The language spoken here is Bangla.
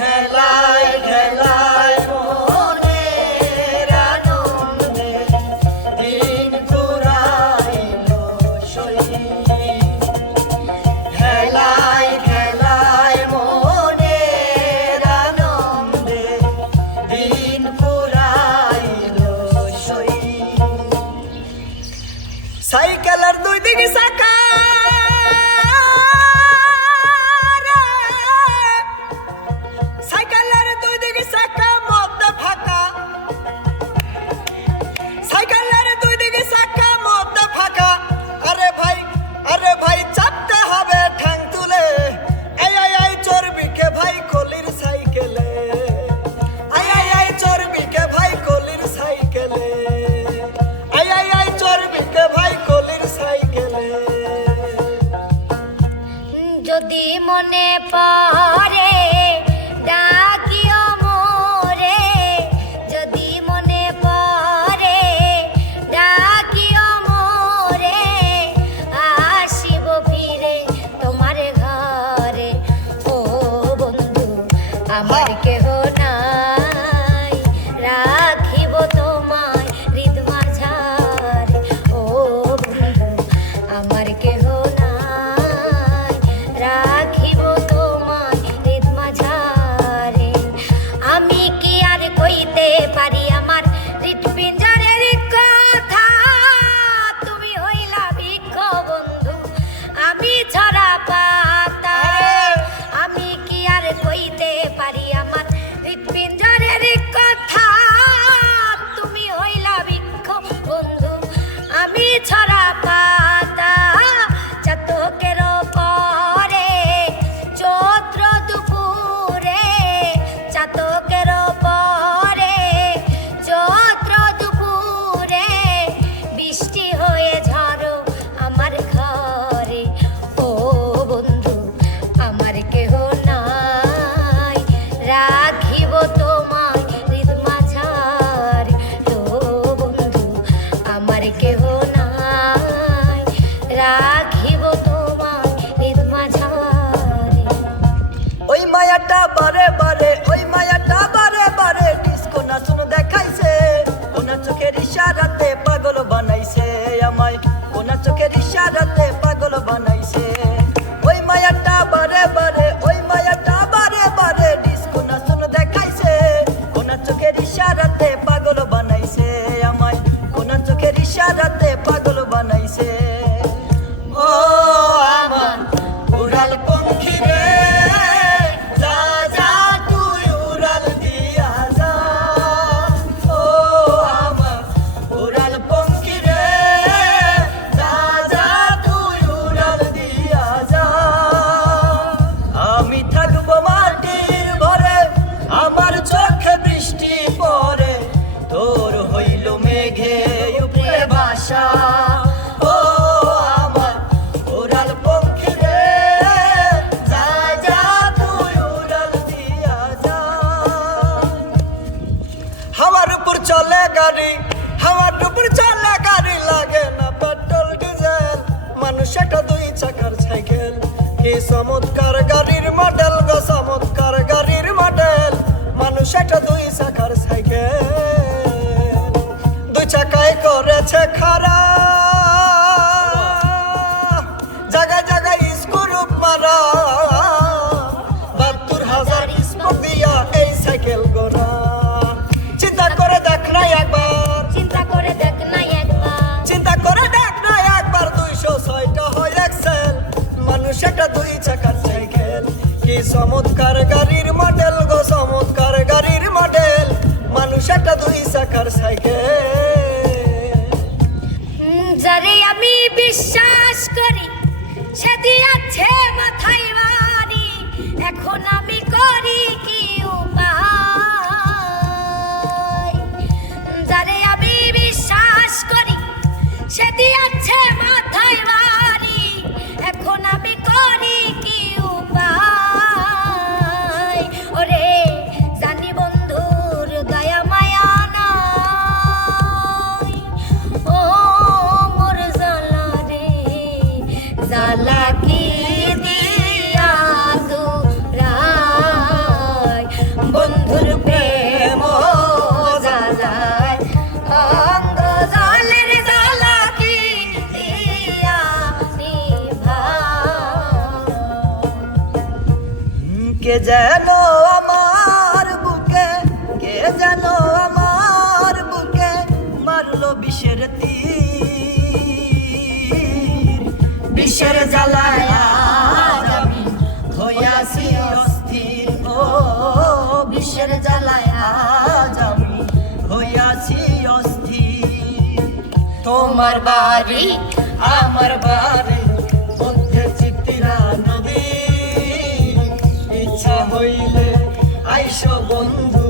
Hello. my guitar. গাড়ি হাওয়ার টুপুর চলা গাড়ি লাগে না পেট্রোল ডিজেল। মানুষ একটা দুই চাকার সাইকেল, কি চমৎকার চমৎকার গাড়ি কে যেন আমার বুকে, কে যেন আমার বুকে মারলো বিষের তীর। বিষের জ্বালায় আমি হইয়াছি অস্থির। ও, বিষের জ্বালায় আজ আমি হইয়াছি অস্থির। তোমার বাড়ি, আমার বাড়ি হইলে আইসো বন্ধু।